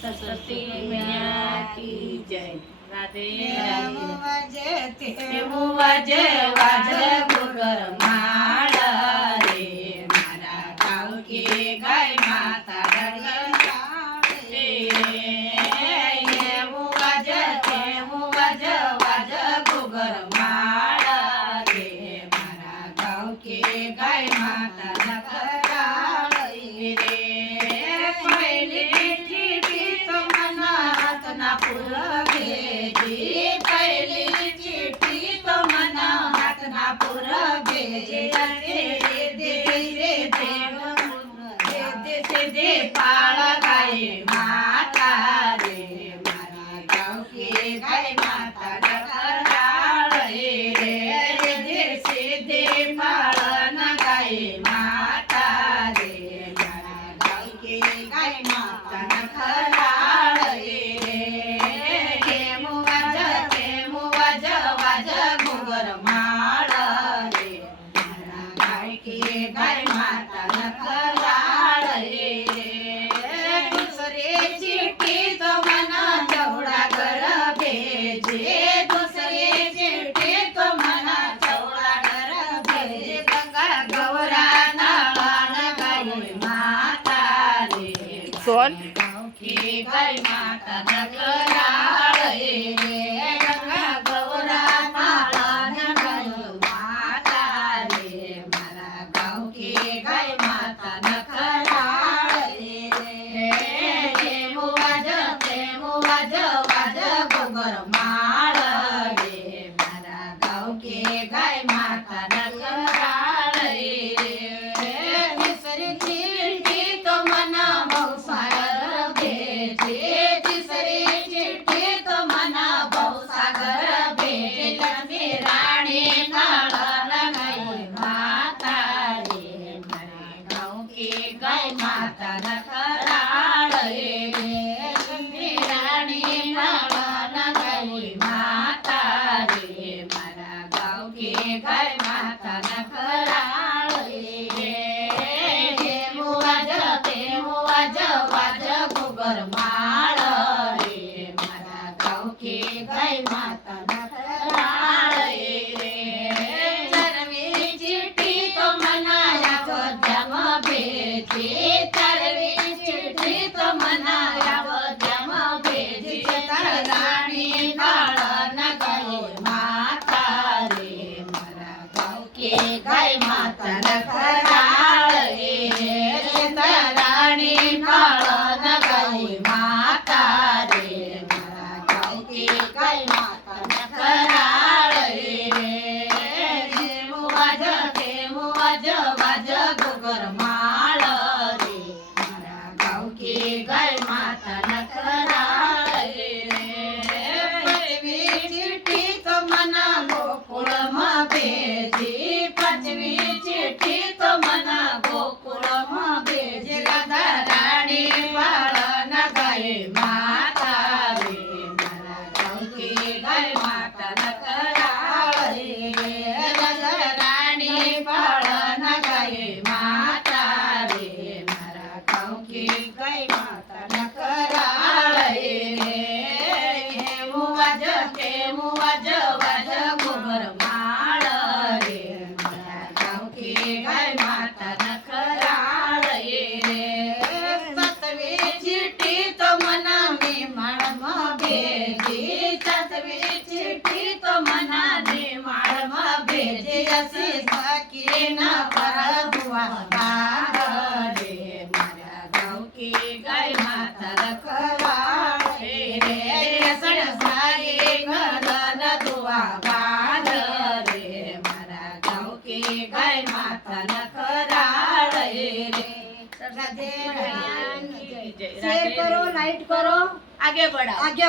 सरस्वती मैया की जय। राधे राधे। वाजे वाजे गुगर माळा रे मारा गाव की गाय माता रे वाजे वाजे गुगर माळा रे मारा गाव की गाय माता रे पहिली पहिली चिठी तो मना हातना पुर भेजे दे पाळ गाय माता रे मारा गाव की गाय माता डकराळ रे दे पाळन गाय माता रे मारा गाव की गाय माता डकराळ रे गुगर माळ रे मारा गाय की गाय माता नखराळ रे दुसरे चिठी तो मना चौडा घर भेजे दुसरे चिठी तो मना चौडा घर भेजे गंगा गौरा नाळान गाय माता रे सोन गाव की गाय माता नखराळ रे गंगा गौरा गाय माता नखराळ रे वाज गुगर माळ रे मारा गाव की गाय माता नखराळ रे तिसरी चिठी तो मना भाऊसागर भेजे तिसरी चिठी तो मना भाऊसागर भेजे लक्ष्मी राणी नाळन गाय माता रे मारा गाव की गाय माता नखराळ रे लक्ष्मी राणी नाळन गाय माता रे मारा गाव की गाय माता नखराळ रे वाज गुगर माळ रे मारा गाव की गाय माता नखराळ रे चरवी चिठी तो मना या जम भेजे चरवी चिठी तो मना या जम भेजे राणी नाळन गाय माता रे मारा गाव की गाय माता नखराळ रे राणी नाळन गाय माता रे मारा गाव की गाय माता नखराळ रे वाज गुगर माळ रे मारा गाव की गाय माता नखराळ रे पहिली चिठी तो मना गोकुळ म भेजे पाचवी चिठी तो मना गोकुळ म भेजे राधा राणी पाळन गाय माता रे मारा गाव की गाय माता नखराळ रे राधा राणी पाळन गाय माता रे मारा गाव की गाय माता नखराळ रे वाज गुगर माळ रे मारा गाव की गाय माता नखराळ रे सातवी चिठी तो मना मी माळम भेजे सातवी चिठी तो मना मी माळम भेजे असे सखी न परबुआ रे मारा गाव की गाय माता नखराळ रे सडसाई घरन दुआ बांध रे मारा गाव की गाय माता नखराळ रे राधे राधे। शेयर करो, लाइक करो, आगे बढ़ाओ।